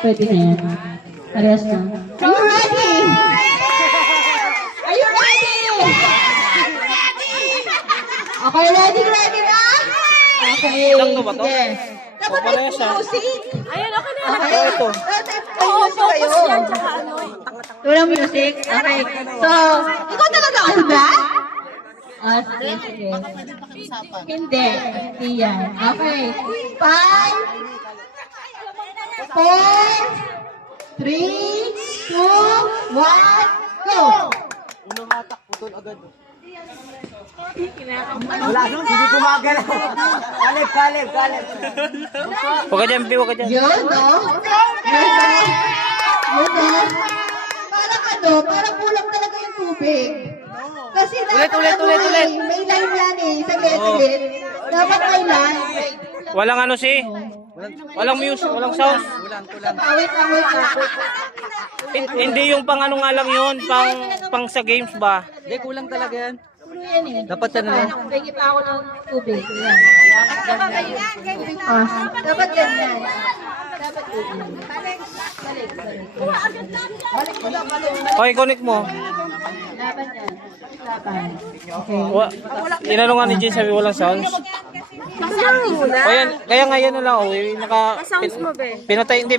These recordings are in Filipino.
Pwede na yan. Parehas na. Are you ready? Are you ready? Okay, ready na? Okay. Lang to ba to? Sige. Dapat may Parehas siya. music. Ayan, okay na. Okay. Ito. Oo, Focus yan, tsaka ano. Walang music? Okay. So, ikaw talaga ano ba? Ah, sige. Hindi. Hindi yan. Okay. 5, 4, 3, 2, 1, go! Wala, hindi gumagalaw. Kalib. Huwag ka dyan, huwag ka dyan. Yun, no? Yun, no? Parang ano, parang kulang talaga yung tubig. Kasi dapat Ulit. may line yan eh, saglit. Dapat may line. Walang ano si? Walang music, walang sounds. Wait lang. Hindi yung pang ano nga lang yun, pang sa games ba? Hindi, kulang talaga yan. Puro yan eh. Dapat yan na. Pwede pa ako ng tubig. Yan. Dapat ganyan. Dapat ganyan. Balik. Okay, connect mo. Laban yan. Laban. Okay. Inano nga ni Jin, sabi walang sounds. Kaya nga yan na lang,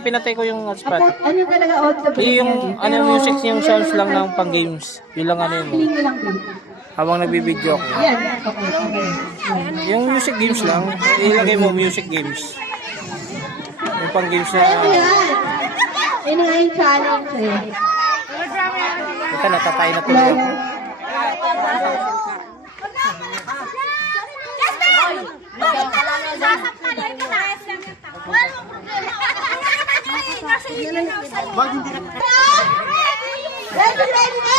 pinatay ko yung hotspot. Ano talaga out the Yung ano music, yung sounds lang ng pang games. Yun lang ano yun. Piling mo lang din. Habang nagbibideo ako. Yan. Okay. Yung music games lang, ilagay mo music games. Yung pang games na, Ano yan? Yun nga yung challenge eh. ito natatay na tuloy ako. Ready na?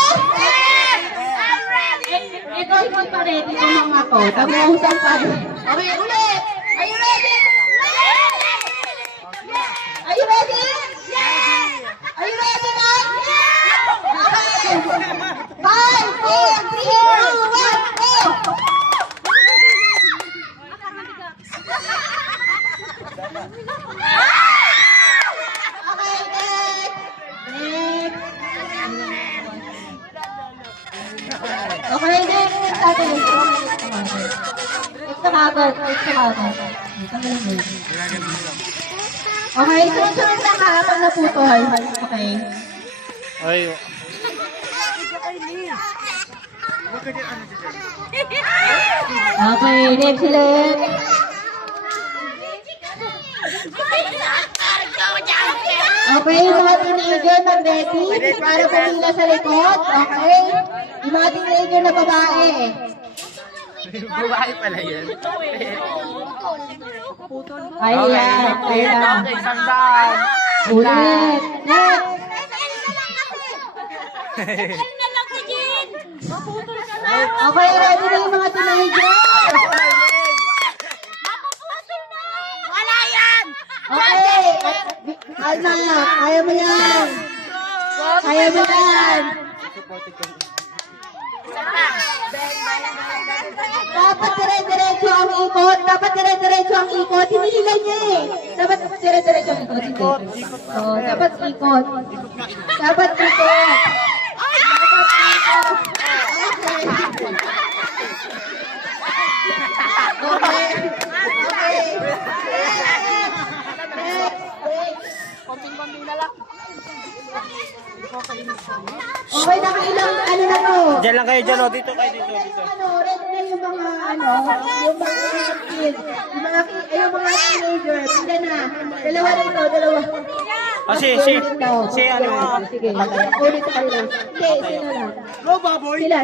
Ito, hindi pa ready yung mga to. Tamuhusan pa rin. Okay, ulit! Are you ready? Are you ready? Are you ready na? Okay! 5, 4, 3, 2, 1, go! Okay, next! Okay, next natin. Next na kagad. Okay, sunod na ka pag naputol. Okay. Ay, Okay, next ulit. Okay, yung mga teenager mag-ready para pumila sa likod. Okay? Yung mga teenager na babae. Babae pala yan. Ayan. Ulit. Next. Okay, ready na yung mga teenager. Okay. Alma, kaya mo yan. Dapat dire-diretso ang ikot. Hinihila niya eh. Dapat dire-diretso ang ikot. Oh, dapat ikot. Okay. Okay, nakailang ano na to? dyan lang kayo dyan, o. Dito kayo, dito. Ready na yung mga yung mga teenager. Pila na. Dalawa. Si ano nga. Sige, ulit tayo lang. Hindi, sino lang. Go, baboy! Sila.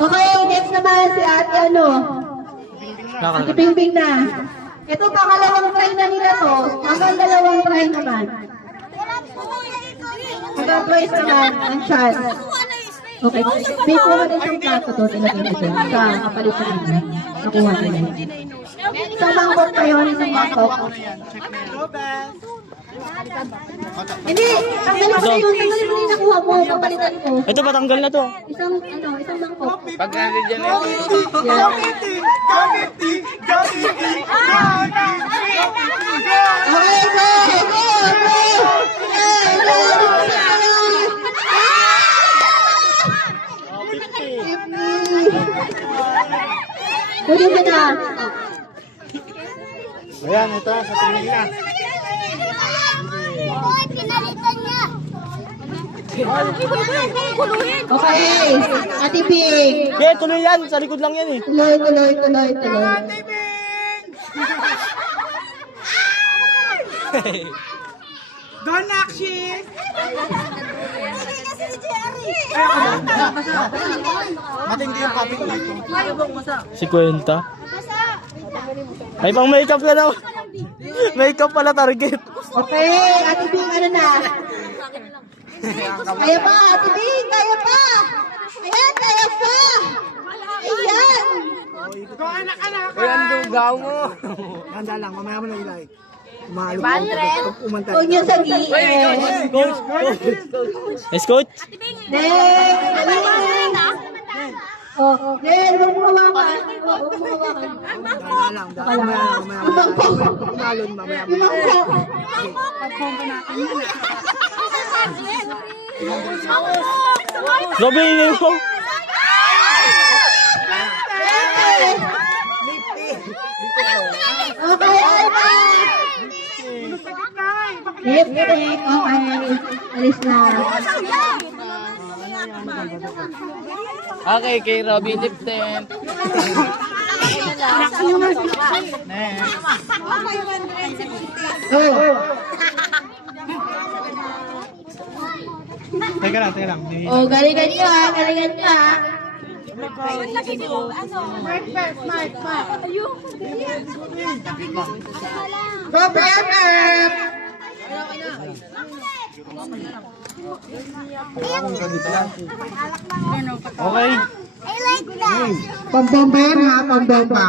Okay, next naman si ate Ate Bingbing na. Ito pangalawang try na nila to. Hanggang dalawang try naman. Hanggang twice naman ang chance. Okay, may kuha din siyang plato to. Tinagay na doon sa kapalit sa kanya. Nakuha nila. Isang mangkok pa yun, isang mangkok. Hindi, tanggalin mo yun. Tanggalin mo yung nakuha mo. Papalitan ko. Ito, patanggal na to. Isang mangkok. Pag nandiyan na Yan. Okay, go! Kunin ka na. Ayan, ito, sa tingin na. Okay, Ate Ping. Okay, tuloy yan. Sa likod lang yan eh. Tuloy. Go, Nakshi! Matindi yung kapit dito. 50. Ay, pang makeup ka daw. Makeup pala target. Okay, Ate Ping, ano na? Kaya pa, Ate Ping, kaya pa! Ayan, kaya pa! Ayan! Go, anak! Uy, ang dugaw mo! Handa lang, mamaya mo na ilay. Umalo. Umantay. Huwag niyo sabihin. Yes, coach. Nel! Oh, Nel, huwag mo hawakan. Huwag mo hawakan. Handa lang, mamaya. Umalon, mamaya. Grabe yun mo. Okay, Alma! Lipstick, okay. Alis na. Okay, kay Robby Lipton. Oh. Teka lang. Oh, galingan niyo ha. Go, Pepper! Okay. Pambomba yan ha, pambomba.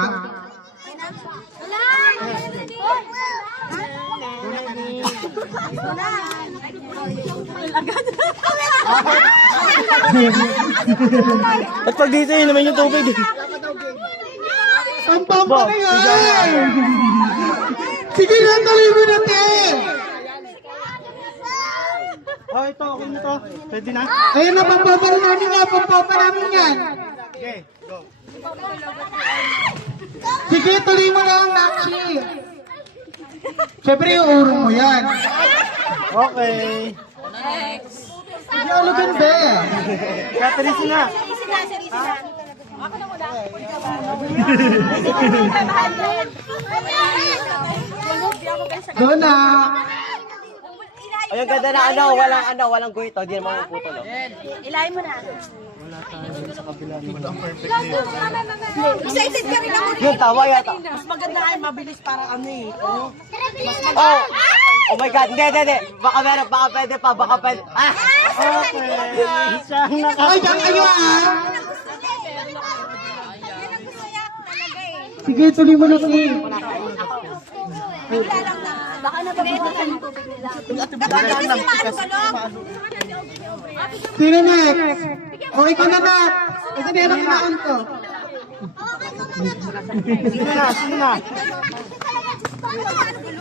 At pag dito yun naman yung tubig. Pambomba na yan! Sige na, tuloy mo na, te! Oh, ito, okay na to. Pwede na? Ayun na, pambomba namin yan. Okay, go. Sige, tuloy mo na ang Nakshi. Siyempre yung urong mo yan. Okay. Hindi ako ganda. Katrisin na. Doon na. Ayun, ganda na walang guhito, di naman maputol. Ilayin mo na. Excited ka rin ako. Yung tawa yata. Mas maganda nga yung mabilis para ano eh. Oh my God, hindi. Baka pwede pa. Ah! Okay. Siyang naka... Ay, diyan kayo ah. Sige, tuloy mo na kami. Baka nababawasan yung tubig nila. Sino next? O, ikaw na na. Ito na yung kinaon ko. Sino na?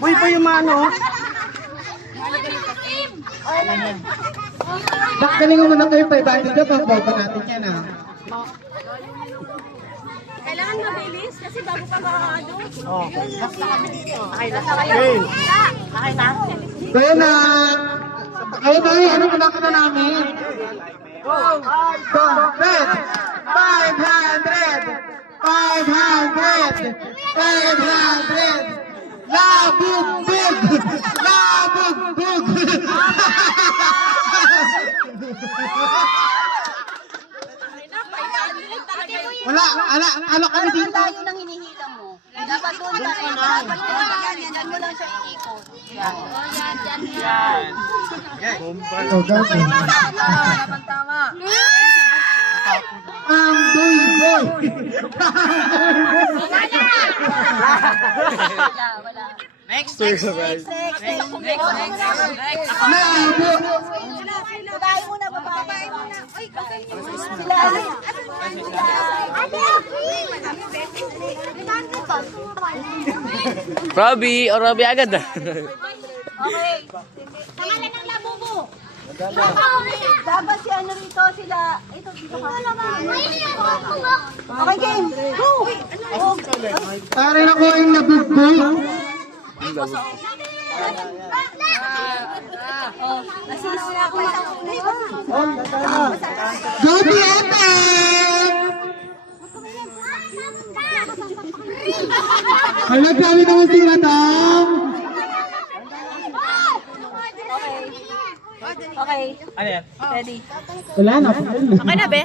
Uy, pa yung mano. Galingan mo na kayo 500 na, pambomba natin yan ah. Kailangan mabilis kasi bago pa ano. Oh. Okay. Kaya na. Ayun na, ano ka na namin? Go, red. 500. Labugbog. Wala, ano kami dito? Layo ng hinihila mo. Dapat doon tayo. Yan mo lang siya iikot. Yan. Oh, go. Tama. Ang boy. Wala. Next. Malabo. Babae muna, babae muna. Sila. Robbie, o Robbie agad ah. Okay. Pangalan ng labubo. Dapat si ano rito sila. Ito dito ka. Okay, game. Go. Para na ko yung nabugbog. Assist na ako. Go, Pieta! Hala, grabe naman si Matang! Okay. Ano yan? Ready. Wala na. Okay na, be?